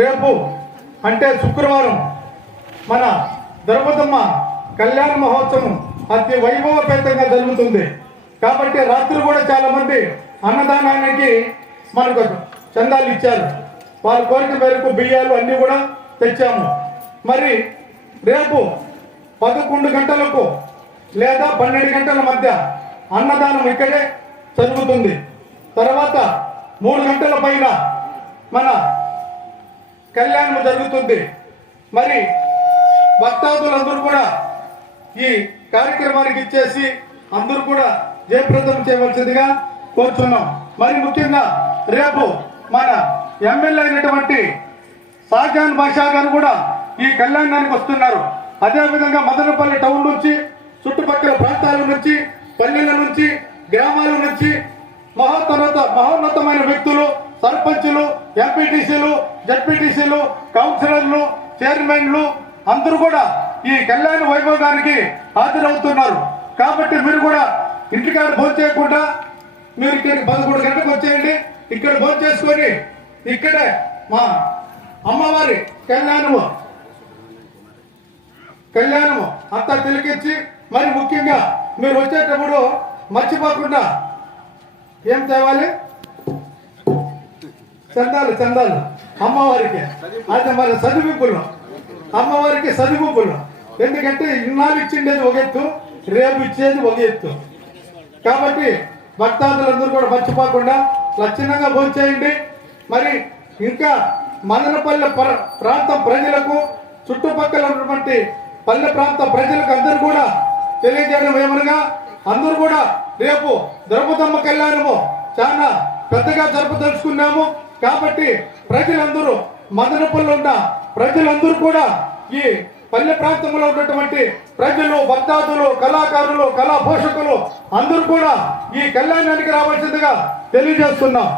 రేపు అంటే శుక్రవారం మన ద్రౌపదమ్మ కళ్యాణ మహోత్సవం అతి వైభవపేతంగా జరుగుతుంది. కాబట్టి రాత్రి కూడా చాలా మంది అన్నదానానికి మనకు చందాలు ఇచ్చారు. వాళ్ళ కోరిక మేరకు బియ్యాలు అన్నీ కూడా తెచ్చాము. మరి రేపు పదకొండు గంటలకు లేదా పన్నెండు గంటల మధ్య అన్నదానం ఇక్కడే జరుగుతుంది. తర్వాత మూడు గంటల పైన మన కళ్యాణం జరుగుతుంది. మరి భక్తాదులందరూ కూడా ఈ కార్యక్రమానికి ఇచ్చేసి అందరూ కూడా జయప్రదం చేయవలసిందిగా కోరుతున్నాం మరి ముఖ్యంగా రేపు మన ఎమ్మెల్యే అయినటువంటి షాజాన్ బాషా గారు కూడా ఈ కళ్యాణానికి వస్తున్నారు. అదేవిధంగా మదనపల్లి టౌన్ నుంచి చుట్టుపక్కల ప్రాంతాల నుంచి పల్లెల నుంచి గ్రామాల నుంచి మహోన్నత మహోన్నతమైన వ్యక్తులు సర్పంచులు ఎంపీటీసీలు జడ్పీటీసీలు కౌన్సిలర్లు చైర్మన్లు అందరూ కూడా ఈ కళ్యాణ వైభవానికి హాజరవుతున్నారు. కాబట్టి మీరు కూడా ఇంటికాడ భోజనం చేయకుండా మీరు ఇక్కడికి పదకొండు గంటలకు వచ్చేయండి. ఇక్కడ భోజనం చేసుకొని ఇక్కడే మా అమ్మవారి కళ్యాణము కళ్యాణము అంతా తిలకించి మరి ముఖ్యంగా మీరు వచ్చేటప్పుడు మర్చిపోకుండా ఏం తేవాలి? చందాలు చందాలు. అమ్మవారికి. అయితే మరి చదివింపులు అమ్మవారికి చదివింపులు ఎందుకంటే ఇన్నాళ్ళు ఇచ్చిండేది ఒక ఎత్తు రేపు ఇచ్చేది ఒక ఎత్తు. కాబట్టి భక్తాదులందరూ కూడా మర్చిపోకుండా లక్షణంగా భోంచేయండి మరి ఇంకా మదనపల్లె ప్ర- ప్రాంతం ప్రజలకు చుట్టుపక్కల ఉన్నటువంటి పల్లె ప్రాంత ప్రజలకు అందరూ కూడా తెలియజేయడం ఏమనగా అందరూ కూడా రేపు ద్రౌపదమ్మ కళ్యాణము చాలా పెద్దగా జరుపుదలుచుకున్నాము. కాబట్టి ప్రజలందరూ మదనపల్లి ఉన్న ప్రజలందరూ కూడా ఈ పల్లె ప్రాంతంలో ఉన్నటువంటి ప్రజలు భక్తాదులు కళాకారులు కళా పోషకులు అందరూ కూడా ఈ కళ్యాణానికి రావాల్సిందిగా తెలియజేస్తున్నాం.